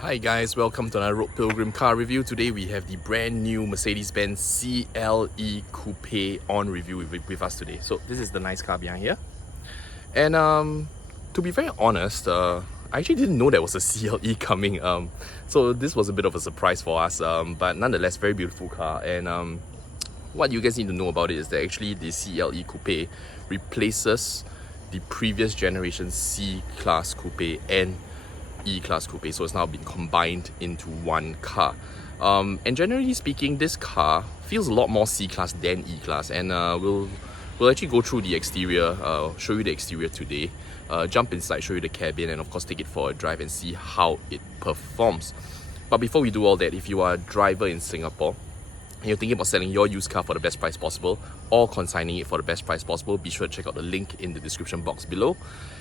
Hi guys, welcome to another Pilgrim car review. Today we have the brand new Mercedes-Benz CLE Coupe on review with us today. So this is the nice car behind here. And to be very honest, I actually didn't know there was a CLE coming. So this was a bit of a surprise for us, but nonetheless very beautiful car. And what you guys need to know about it is that actually the CLE Coupe replaces the previous generation C-Class Coupe and E-Class Coupe, so it's now been combined into one car. And generally speaking, this car feels a lot more C-Class than E-Class, and we'll actually go through the exterior, show you the exterior today, jump inside, show you the cabin, and of course take it for a drive and see how it performs. But before we do all that, if you are a driver in Singapore and you're thinking about selling your used car for the best price possible or consigning it for the best price possible, be sure to check out the link in the description box below,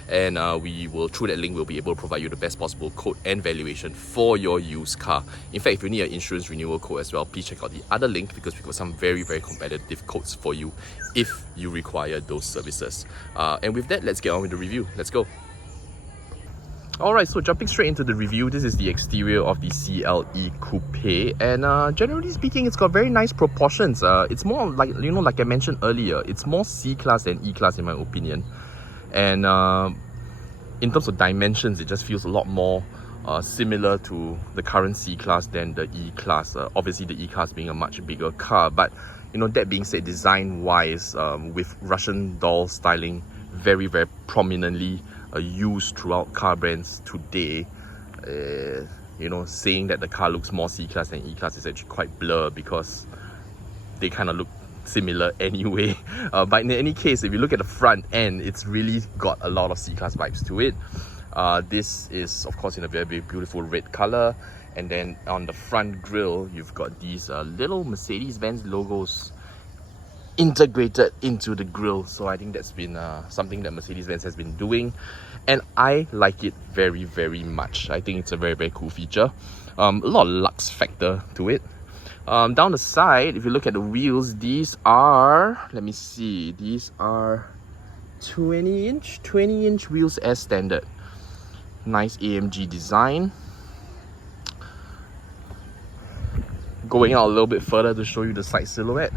and through that link we'll be able to provide you the best possible quote and valuation for your used car. In fact, if you need an insurance renewal quote as well, please check out the other link because we've got some very competitive quotes for you if you require those services. And with that, let's get on with the review. Let's go. Alright, so jumping straight into the review, this is the exterior of the CLE Coupe, and generally speaking, it's got very nice proportions. It's more like, like I mentioned earlier, it's more C-Class than E-Class in my opinion. And in terms of dimensions, it just feels a lot more similar to the current C-Class than the E-Class. Obviously, the E-Class being a much bigger car, but that being said, design-wise, with Russian doll styling very prominently used throughout car brands today, saying that the car looks more C-Class than E-Class is actually quite blur because they kind of look similar anyway. But in any case, if you look at the front end, it's really got a lot of C-Class vibes to it. This is of course in a very beautiful red color, and then on the front grille you've got these little Mercedes-Benz logos integrated into the grille. So I think that's been something that Mercedes-Benz has been doing, and I like it very much. I think it's a very cool feature. A lot of lux factor to it. Down the side, if you look at the wheels, these are, let me see, these are 20 inch wheels as standard. Nice AMG design. Going out a little bit further to show you the side silhouette.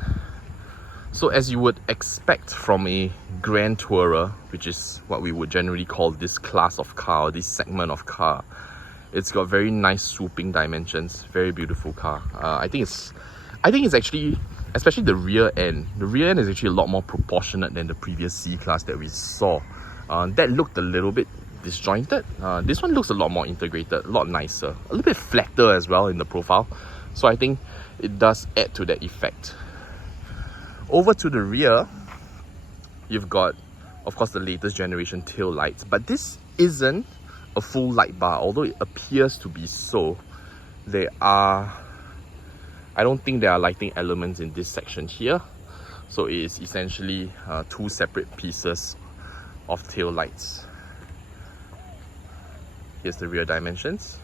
So as you would expect from a Grand Tourer, which is what we would generally call this class of car, this segment of car, it's got very nice swooping dimensions. Very beautiful car. I think it's actually, especially the rear end. The rear end is actually a lot more proportionate than the previous C-Class that we saw. That looked a little bit disjointed. This one looks a lot more integrated, a lot nicer, a little bit flatter as well in the profile. So I think it does add to that effect. Over to the rear, you've got, of course, the latest generation tail lights, but this isn't a full light bar, although it appears to be so. I don't think there are lighting elements in this section here, so it is essentially two separate pieces of tail lights. Here's the rear dimensions.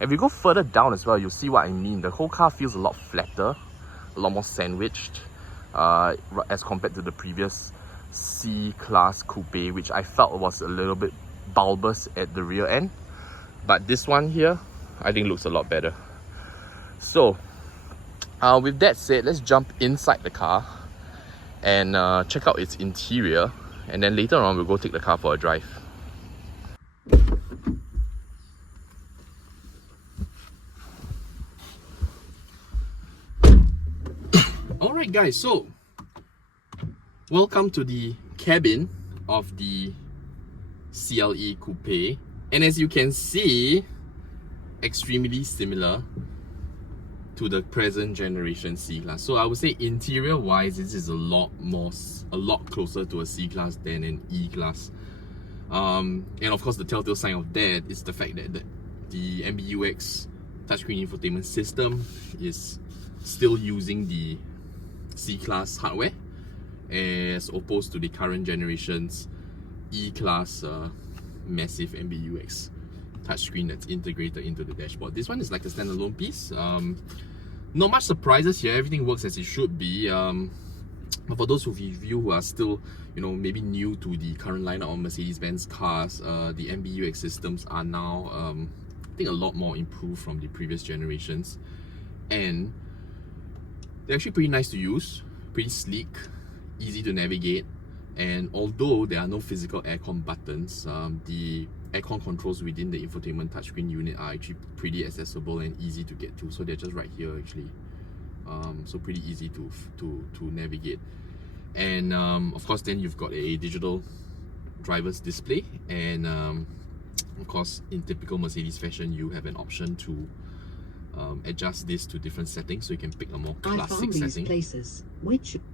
If you go further down as well, you'll see what I mean. The whole car feels a lot flatter, a lot more sandwiched, as compared to the previous C-Class Coupe, which I felt was a little bit bulbous at the rear end. But this one here, I think looks a lot better. So, with that said, let's jump inside the car and check out its interior, and then later on we'll go take the car for a drive. Alright guys, so welcome to the cabin of the CLE Coupe, and as you can see, extremely similar to the present generation C-Class. So I would say interior wise, this is a lot closer to a C-Class than an E-Class. And of course the telltale sign of that is the fact that the MBUX touchscreen infotainment system is still using the C-Class hardware as opposed to the current generation's E-Class massive MBUX touchscreen that's integrated into the dashboard. This one is like a standalone piece. Not much surprises here, everything works as it should be. But for those of you who are still, maybe new to the current lineup of Mercedes-Benz cars, the MBUX systems are now think a lot more improved from the previous generations, and they're actually pretty nice to use, pretty sleek, easy to navigate. And although there are no physical aircon buttons, the aircon controls within the infotainment touchscreen unit are actually pretty accessible and easy to get to. So they're just right here actually. So pretty easy to navigate. And of course, then you've got a digital driver's display, and of course, in typical Mercedes fashion, you have an option to adjust this to different settings, so you can pick a more classic setting. I found these places.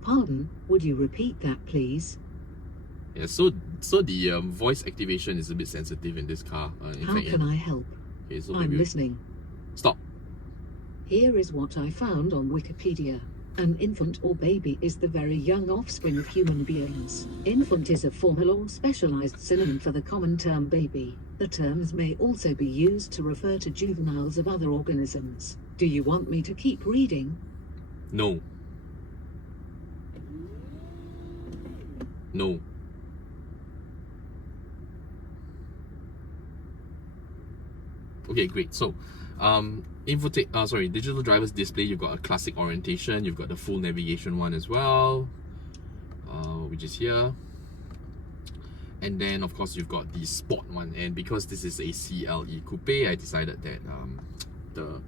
Pardon, would you repeat that, please? Yeah, so the voice activation is a bit sensitive in this car. How can I help? Okay, so I'm listening. Stop. Here is what I found on Wikipedia. An infant or baby is the very young offspring of human beings. Infant is a formal or specialized synonym for the common term baby. The terms may also be used to refer to juveniles of other organisms. Do you want me to keep reading? No. No. Okay, great. So, digital driver's display, you've got a classic orientation, you've got the full navigation one as well, which is here. And then, of course, you've got the sport one. And because this is a CLE Coupe, I decided that the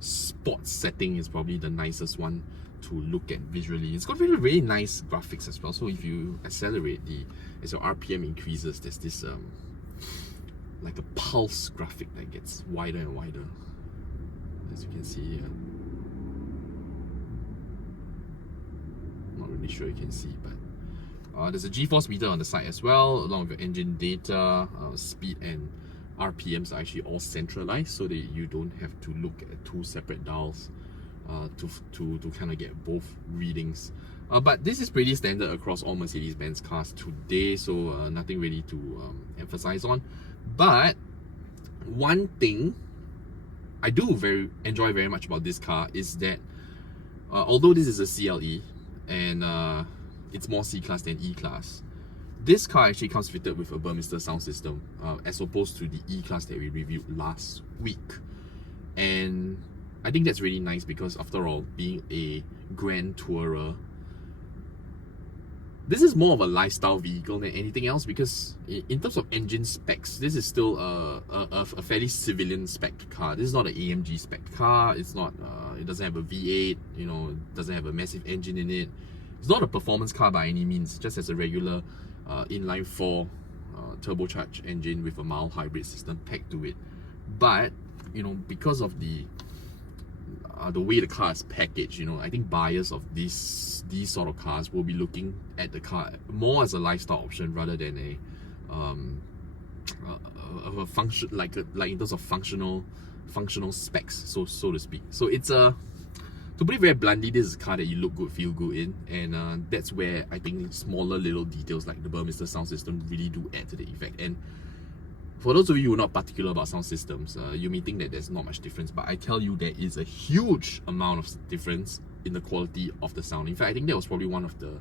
sport setting is probably the nicest one to look at visually. It's got really, really nice graphics as well. So if you accelerate, as your RPM increases, there's this like a pulse graphic that gets wider and wider, as you can see here. Not really sure you can see, but there's a G-force meter on the side as well, along with your engine data, speed and RPMs are actually all centralized, so that you don't have to look at two separate dials to kind of get both readings. But this is pretty standard across all Mercedes-Benz cars today, so nothing really to emphasize on. But one thing I do enjoy very much about this car is that although this is a CLE and it's more C-Class than E-Class, this car actually comes fitted with a Burmester sound system as opposed to the E-Class that we reviewed last week. And I think that's really nice because, after all, being a grand tourer, this is more of a lifestyle vehicle than anything else, because in terms of engine specs, this is still a fairly civilian spec car. This is not an AMG spec car. It's not. It doesn't have a V8. You know, it doesn't have a massive engine in it. It's not a performance car by any means. Just as a regular inline 4 turbocharged engine with a mild hybrid system pegged to it. But you know, because of the way the car is packaged, you know, I think buyers of these sort of cars will be looking at the car more as a lifestyle option rather than a function, like in terms of functional specs, so to speak. So it's to put it very bluntly, this is a car that you look good, feel good in, and that's where I think smaller little details like the Burmester sound system really do add to the effect. And for those of you who are not particular about sound systems, you may think that there's not much difference, but I tell you there is a huge amount of difference in the quality of the sound. In fact, I think that was probably one of the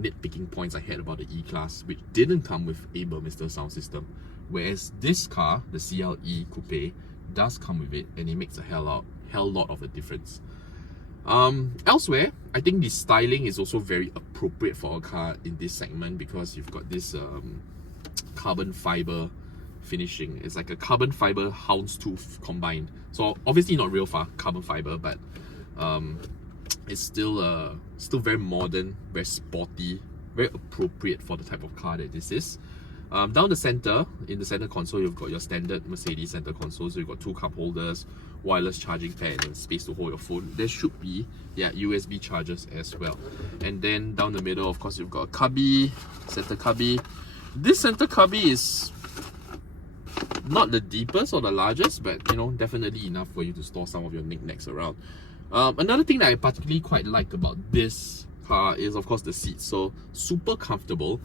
nitpicking points I had about the E-Class, which didn't come with a Burmester sound system, whereas this car, the CLE Coupe, does come with it, and it makes a hell lot of a difference. Elsewhere, I think the styling is also very appropriate for a car in this segment, because you've got this carbon fiber finishing. It's like a carbon fiber houndstooth combined. So obviously not real carbon fiber, but it's still very modern, very sporty, very appropriate for the type of car that this is. Down the center, in the center console, you've got your standard Mercedes center console. So you've got 2 cup holders, wireless charging pad, and space to hold your phone. There should be, USB chargers as well. And then down the middle, of course, you've got a cubby, center cubby. This center cubby is not the deepest or the largest, but you know, definitely enough for you to store some of your knickknacks around. Another thing that I particularly quite like about this car is, of course, the seats. So super comfortable.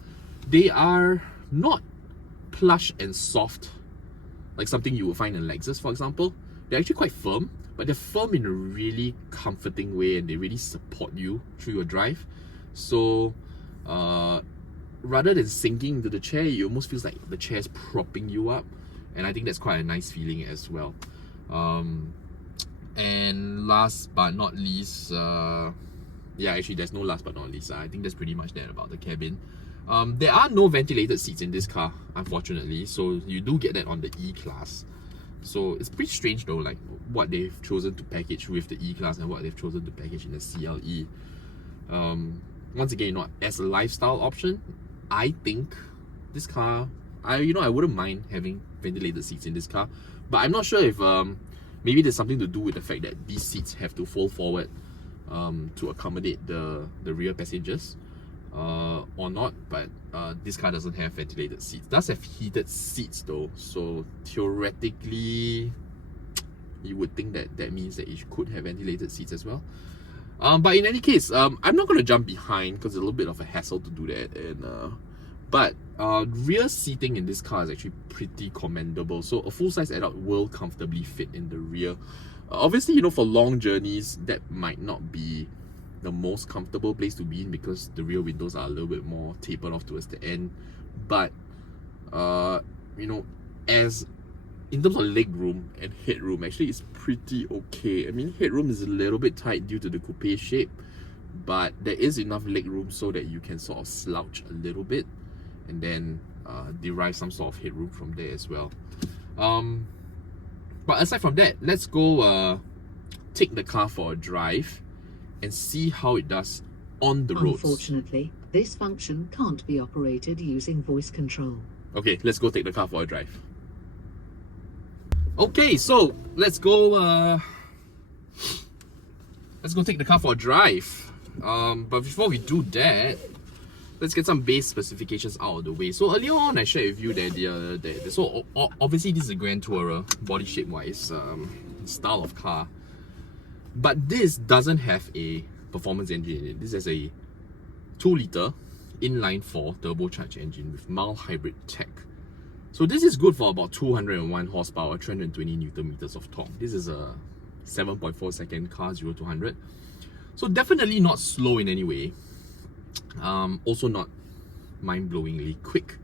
They are not plush and soft like something you will find in Lexus, for example. They're actually quite firm, but they're firm in a really comforting way, and they really support you through your drive. So rather than sinking into the chair, it almost feels like the chair is propping you up. and I think that's quite a nice feeling as well. And last but not least, yeah, actually there's no last but not least. I think that's pretty much that about the cabin. There are no ventilated seats in this car, unfortunately, so you do get that on the E-Class. So it's pretty strange though, like what they've chosen to package with the E-Class and what they've chosen to package in the CLE. Once again, not as a lifestyle option, I think this car, I wouldn't mind having ventilated seats in this car, but I'm not sure if maybe there's something to do with the fact that these seats have to fold forward to accommodate the rear passengers or not. But this car doesn't have ventilated seats. It does have heated seats though, so theoretically you would think that that means that it could have ventilated seats as well. But in any case, I'm not going to jump behind because it's a little bit of a hassle to do that. And but rear seating in this car is actually pretty commendable. So a full-size adult will comfortably fit in the rear. Obviously, for long journeys, that might not be the most comfortable place to be in because the rear windows are a little bit more tapered off towards the end. But as in terms of leg room and headroom, actually it's pretty okay. I mean, headroom is a little bit tight due to the coupe shape, but there is enough leg room so that you can sort of slouch a little bit and then derive some sort of headroom from there as well. But aside from that, let's go take the car for a drive and see how it does on the roads. Unfortunately, this function can't be operated using voice control. Okay, let's go take the car for a drive. Okay, so let's go take the car for a drive. But before we do that, let's get some base specifications out of the way. So earlier on, I shared with you that so obviously this is a Grand Tourer, body shape wise, style of car. But this doesn't have a performance engine in it. This has a 2-litre inline-4 turbocharged engine with mild hybrid tech. So this is good for about 201 horsepower, 320 Newton meters of torque. This is a 7.4 second car, 0 to 100. So definitely not slow in any way. Also not mind-blowingly quick.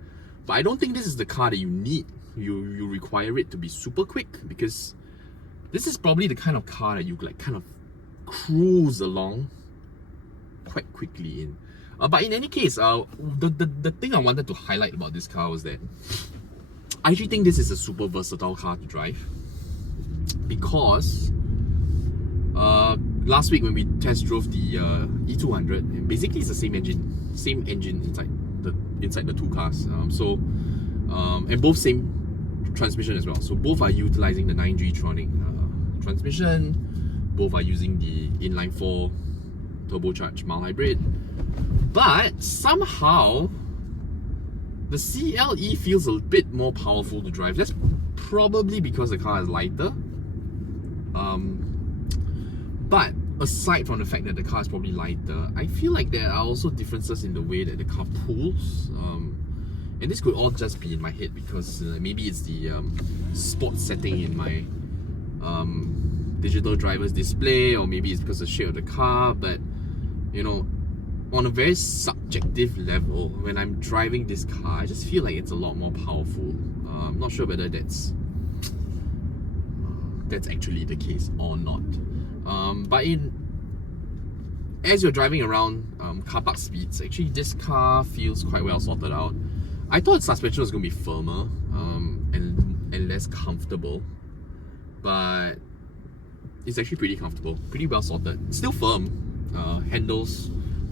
But I don't think this is the car that you need. You require it to be super quick, because this is probably the kind of car that you like kind of cruise along quite quickly in. But in any case, the thing I wanted to highlight about this car was that I actually think this is a super versatile car to drive, because last week when we test drove the E200, and basically it's the same engine inside the two cars. And both same transmission as well. So both are utilizing the 9G-tronic transmission. Both are using the inline-4 turbocharged mild hybrid. But somehow the CLE feels a bit more powerful to drive. That's probably because the car is lighter. But aside from the fact that the car is probably lighter, I feel like there are also differences in the way that the car pulls. And this could all just be in my head, because maybe it's the sports setting in my digital driver's display, or maybe it's because of the shape of the car. But on a very subjective level, when I'm driving this car, I just feel like it's a lot more powerful. I'm not sure whether that's actually the case or not. But as you're driving around car park speeds, actually this car feels quite well sorted out. I thought suspension was going to be firmer and less comfortable, but it's actually pretty comfortable, pretty well sorted. Still firm, handles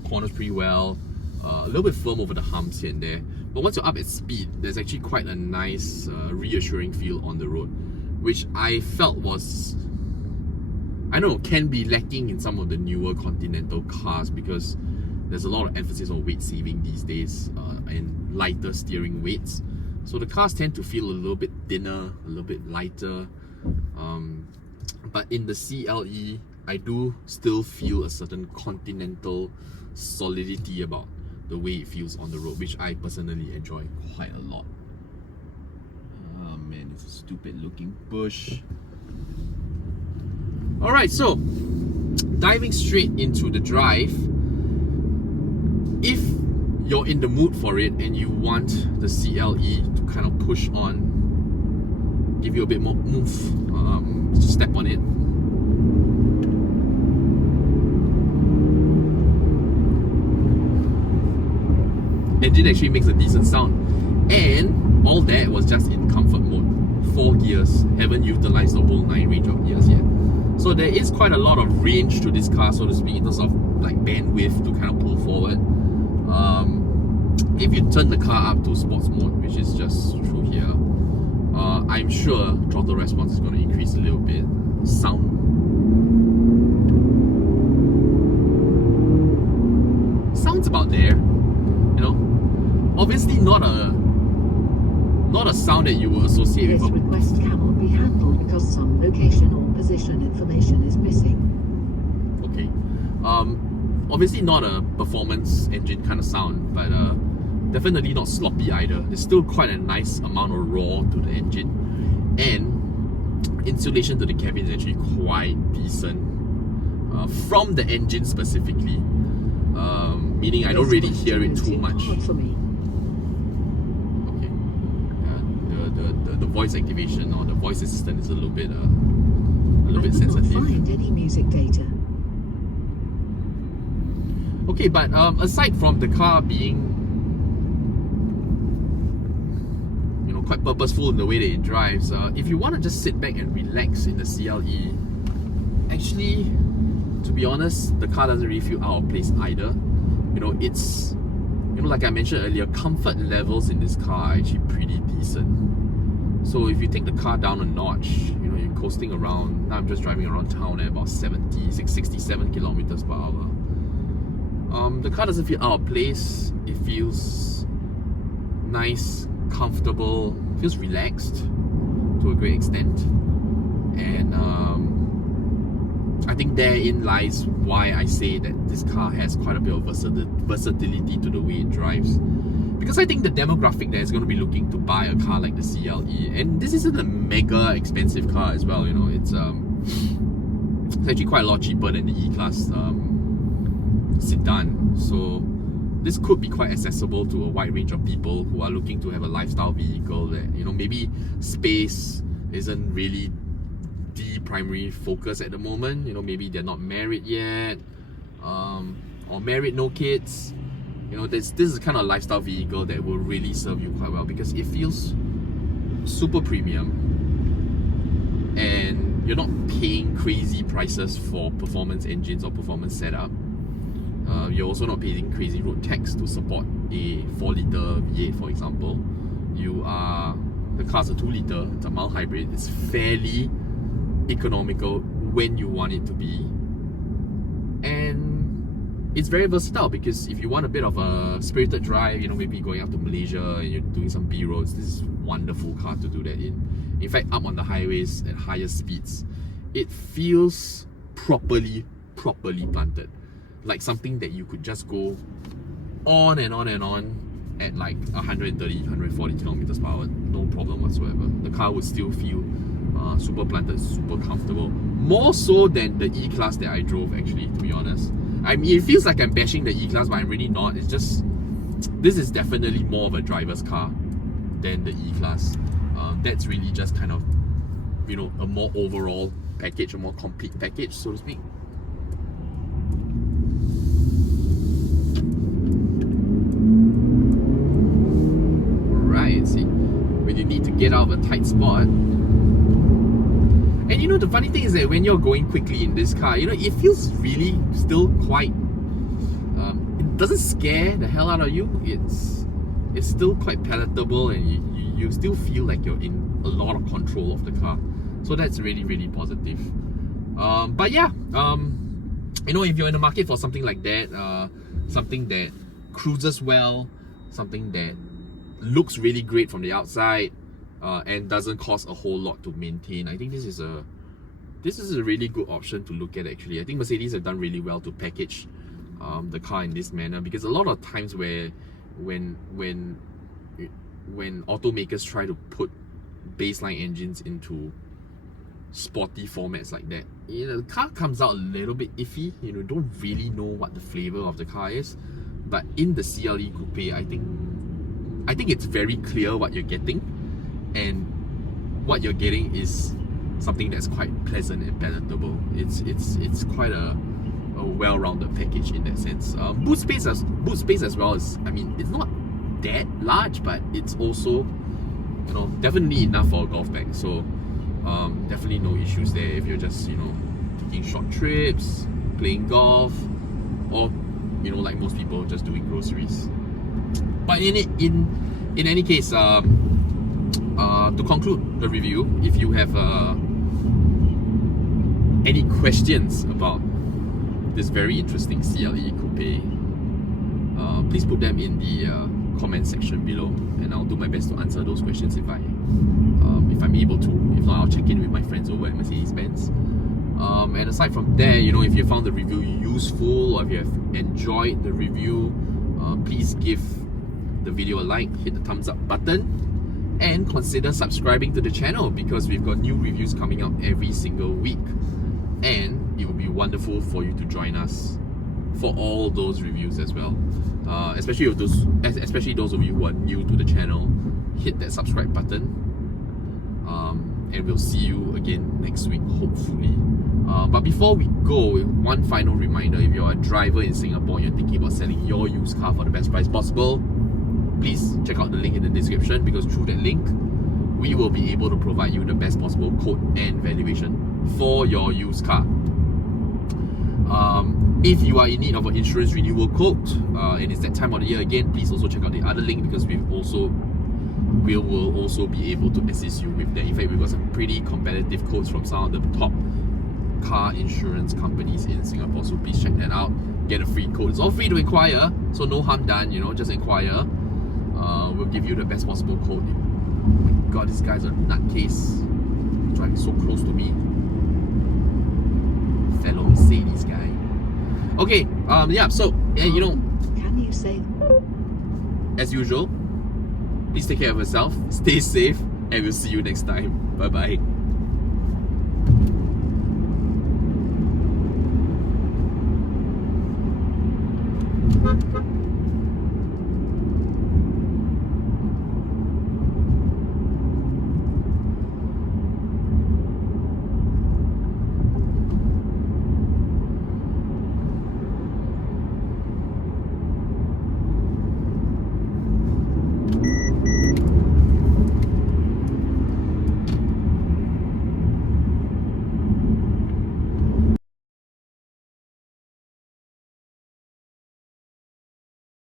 corners pretty well, a little bit firm over the humps here and there. But once you're up at speed, there's actually quite a nice reassuring feel on the road, which I felt was, I don't know, can be lacking in some of the newer Continental cars, because there's a lot of emphasis on weight saving these days and lighter steering weights. So the cars tend to feel a little bit thinner, a little bit lighter. But in the CLE, I do still feel a certain Continental solidity about the way it feels on the road, which I personally enjoy quite a lot. Oh man, it's a stupid looking bush. Alright, so diving straight into the drive. If you're in the mood for it and you want the CLE to kind of push on give you a bit more oomph. Just step on it. Engine actually makes a decent sound, and all that was just in comfort mode. 4 gears, haven't utilized the whole 9 range of gears yet. So there is quite a lot of range to this car, so to speak, in terms of like bandwidth to kind of pull forward. If you turn the car up to sports mode, which is just through here, I'm sure throttle response is going to increase a little bit. Sounds about there, you know. Obviously not a sound that you will associate This with. request cannot be handled because some location or position information is missing. Okay. Obviously not a performance engine kind of sound, but definitely not sloppy either. There's still quite a nice amount of roar to the engine, and insulation to the cabin is actually quite decent from the engine specifically. Meaning I don't really hear it too much. Okay. The voice activation or the voice assistant is a little bit sensitive. I cannot find any music data. Okay, but aside from the car being, you know, quite purposeful in the way that it drives, if you want to just sit back and relax in the CLE, actually, to be honest, the car doesn't really feel out of place either. You know, it's, you know, like I mentioned earlier, comfort levels in this car are actually pretty decent. So if you take the car down a notch, you know, you're coasting around. Now I'm just driving around town at about 67 kilometers per hour. The car doesn't feel out of place. It feels nice, comfortable, feels relaxed to a great extent, and I think therein lies why I say that this car has quite a bit of versatility to the way it drives. Because I think the demographic there is going to be looking to buy a car like the CLE, and this isn't a mega expensive car as well. You know, it's actually quite a lot cheaper than the E-Class sedan. So this could be quite accessible to a wide range of people who are looking to have a lifestyle vehicle that, you know, maybe space isn't really the primary focus at the moment. You know, maybe they're not married yet, or married, no kids. You know, this is the kind of lifestyle vehicle that will really serve you quite well because it feels super premium, and you're not paying crazy prices for performance engines or performance setup. You're also not paying crazy road tax to support a 4-litre V8, for example. The car's a 2-litre, it's a mild hybrid. It's fairly economical when you want it to be, and it's very versatile because if you want a bit of a spirited drive, you know, maybe going out to Malaysia and you're doing some B-roads, this is a wonderful car to do that in. In fact, up on the highways at higher speeds, it feels properly planted, like something that you could just go on and on and on at like 130, 140 kilometers per hour, no problem whatsoever. The car would still feel super planted, super comfortable, more so than the E-Class that I drove, actually, to be honest. I mean, it feels like I'm bashing the E-Class, but I'm really not. It's just, this is definitely more of a driver's car than the E-Class. That's really just kind of, you know, a more overall package, a more complete package, so to speak. Right, see, when you need to get out of a tight spot. And you know, the funny thing is that when you're going quickly in this car, you know, it feels really still quite, it doesn't scare the hell out of you. It's still quite palatable, and you still feel like you're in a lot of control of the car. So that's really, really positive. But yeah, you know, if you're in the market for something like that, something that cruises well, something that looks really great from the outside, and doesn't cost a whole lot to maintain, I think this is a really good option to look at, actually. I think Mercedes have done really well to package the car in this manner, because a lot of times when automakers try to put baseline engines into sporty formats like that, you know, the car comes out a little bit iffy. You know, don't really know what the flavor of the car is. But in the CLE Coupe, I think it's very clear what you're getting. And what you're getting is something that's quite pleasant and palatable. It's quite a well-rounded package in that sense. Boot space as well is, I mean, it's not that large, but it's also, you know, definitely enough for a golf bag. So definitely no issues there if you're just, you know, taking short trips, playing golf, or, you know, like most people, just doing groceries. But in any case, to conclude the review, if you have any questions about this very interesting CLE Coupe, please put them in the comment section below, and I'll do my best to answer those questions if I'm able to. If not, I'll check in with my friends over at Mercedes-Benz. And aside from that, you know, if you found the review useful, or if you have enjoyed the review, please give the video a like, hit the thumbs up button, and consider subscribing to the channel, because we've got new reviews coming out every single week, and it would be wonderful for you to join us for all those reviews as well. Especially those of you who are new to the channel, hit that subscribe button, and we'll see you again next week, hopefully. But before we go, one final reminder: if you're a driver in Singapore and you're thinking about selling your used car for the best price possible, please check out the link in the description, because through that link we will be able to provide you the best possible quote and valuation for your used car. If you are in need of an insurance renewal quote, and it's that time of the year again, please also check out the other link, because we will also be able to assist you with that. In fact, we've got some pretty competitive quotes from some of the top car insurance companies in Singapore, so please check that out. Get a free quote. It's all free to inquire, so no harm done, you know, just inquire. We'll give you the best possible quote. Oh my god, this guy's a nutcase, driving so close to me. Fellow Mercedes guy. Okay, yeah, so, you know, Can you say as usual, please take care of yourself, stay safe, and we'll see you next time. Bye bye.